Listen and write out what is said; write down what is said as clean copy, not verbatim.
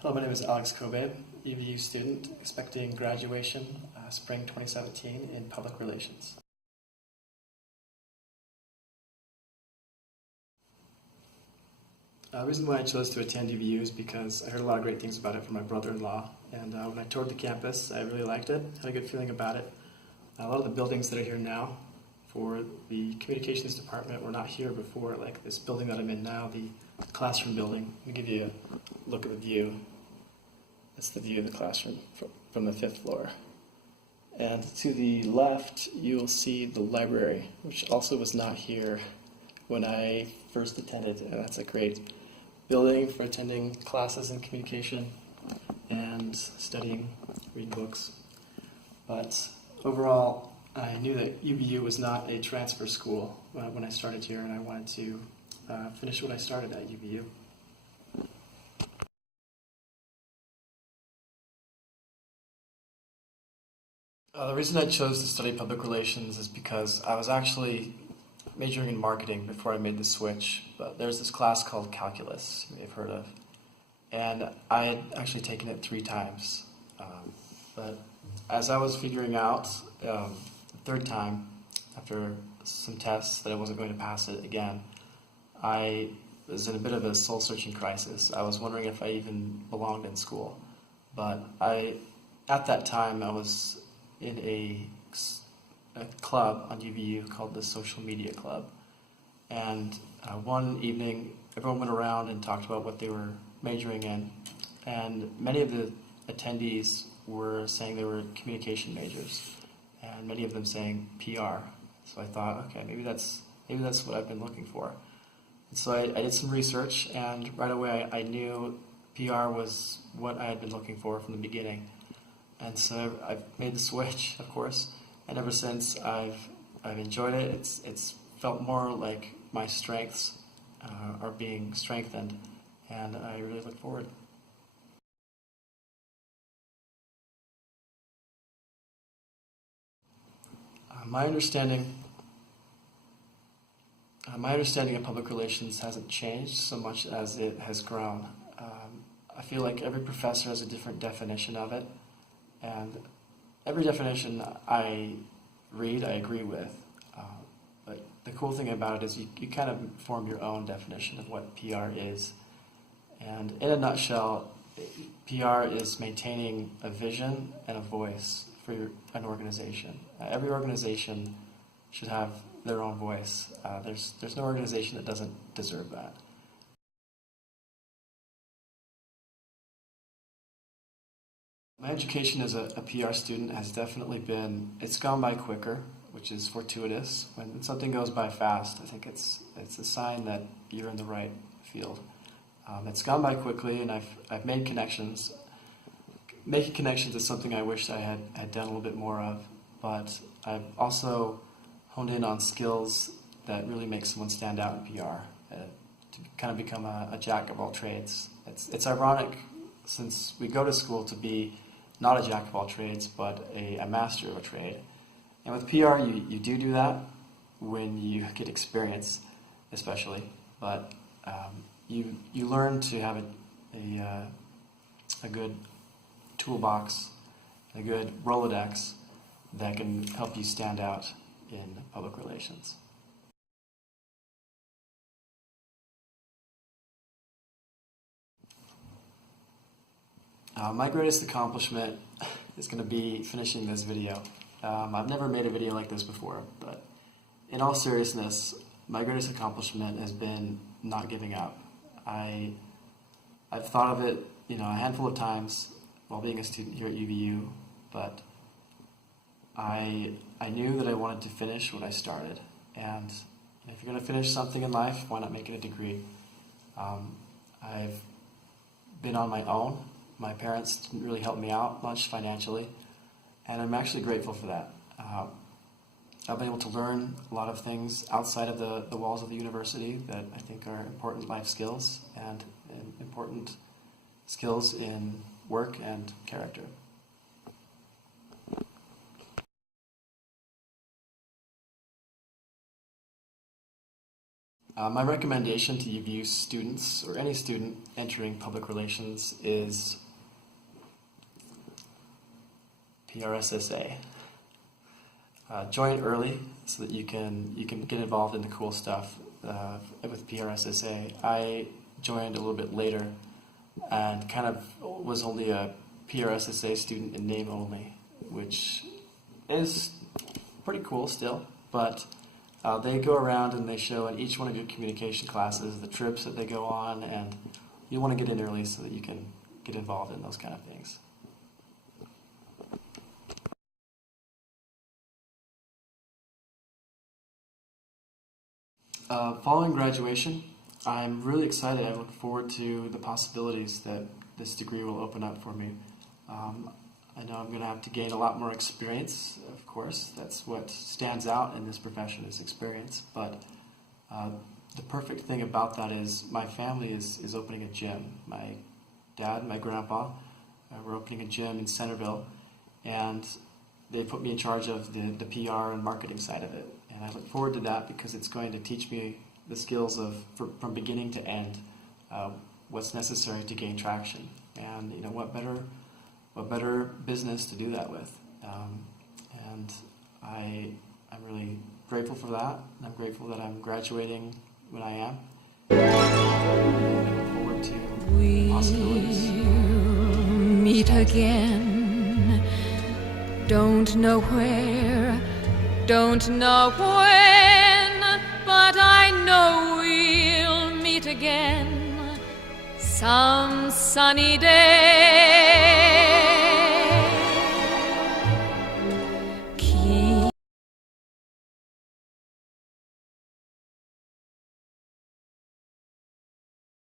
Hello, my name is Alex Cobabe, EVU student, expecting graduation spring 2017 in public relations. The reason why I chose to attend EVU is because I heard a lot of great things about it from my brother-in-law, and when I toured the campus, I really liked it, had a good feeling about it. A lot of the buildings that are here now for the communications department were not here before, like this building that I'm in now, the classroom building. Let me give you a look at the view. That's the view of the classroom from the 5th floor. And to the left, you'll see the library, which also was not here when I first attended. And that's a great building for attending classes in communication and studying, reading books. But overall, I knew that UVU was not a transfer school when I started here, and I wanted to finish what I started at UVU. The reason I chose to study public relations is because I was actually majoring in marketing before I made the switch, but there's this class called calculus you may have heard of, and I had actually taken it 3 times. But as I was figuring out the 3rd time, after some tests that I wasn't going to pass it again, I was in a bit of a soul-searching crisis. I was wondering if I even belonged in school, but at that time I was in a club on UVU called the Social Media Club. And one evening, everyone went around and talked about what they were majoring in. And many of the attendees were saying they were communication majors, and many of them saying PR. So I thought, okay, maybe that's what I've been looking for. And so I did some research, and right away I knew PR was what I had been looking for from the beginning. And so I've made the switch, of course, and ever since I've enjoyed it. It's felt more like my strengths are being strengthened, and I really look forward. My understanding of public relations hasn't changed so much as it has grown. I feel like every professor has a different definition of it. And every definition I read, I agree with. But the cool thing about it is you kind of form your own definition of what PR is. And in a nutshell, PR is maintaining a vision and a voice for an organization. Every organization should have their own voice. There's no organization that doesn't deserve that. My education as a PR student has definitely it's gone by quicker, which is fortuitous. When something goes by fast, I think it's a sign that you're in the right field. It's gone by quickly, and I've made connections. Making connections is something I wish I had done a little bit more of, but I've also honed in on skills that really make someone stand out in PR, to kind of become a jack of all trades. It's ironic, since we go to school to be not a jack of all trades, but a master of a trade. And with PR, you do that when you get experience, especially. But you learn to have a good toolbox, a good Rolodex that can help you stand out in public relations. My greatest accomplishment is going to be finishing this video. I've never made a video like this before, but in all seriousness, my greatest accomplishment has been not giving up. I've thought of it, a handful of times while being a student here at UVU, but I knew that I wanted to finish what I started. And if you're going to finish something in life, why not make it a degree? I've been on my own. My parents didn't really help me out much financially, and I'm actually grateful for that. I've been able to learn a lot of things outside of the walls of the university that I think are important life skills and important skills in work and character. My recommendation to UVU students, or any student entering public relations, is PRSSA. Join early so that you can get involved in the cool stuff with PRSSA. I joined a little bit later and kind of was only a PRSSA student in name only, which is pretty cool still, but they go around and they show in each one of your communication classes the trips that they go on, and you want to get in early so that you can get involved in those kind of things. Following graduation, I'm really excited. I look forward to the possibilities that this degree will open up for me. I know I'm going to have to gain a lot more experience, of course. That's what stands out in this profession is experience. But the perfect thing about that is my family is opening a gym. My dad and my grandpa were opening a gym in Centerville, and they put me in charge of the PR and marketing side of it. And I look forward to that because it's going to teach me the skills from beginning to end, what's necessary to gain traction. And you know, what better business to do that with? And I'm really grateful for that. I'm grateful that I'm graduating when I am. I look forward to possibilities. We'll meet again. Don't know where, don't know when, but I know we'll meet again some sunny day.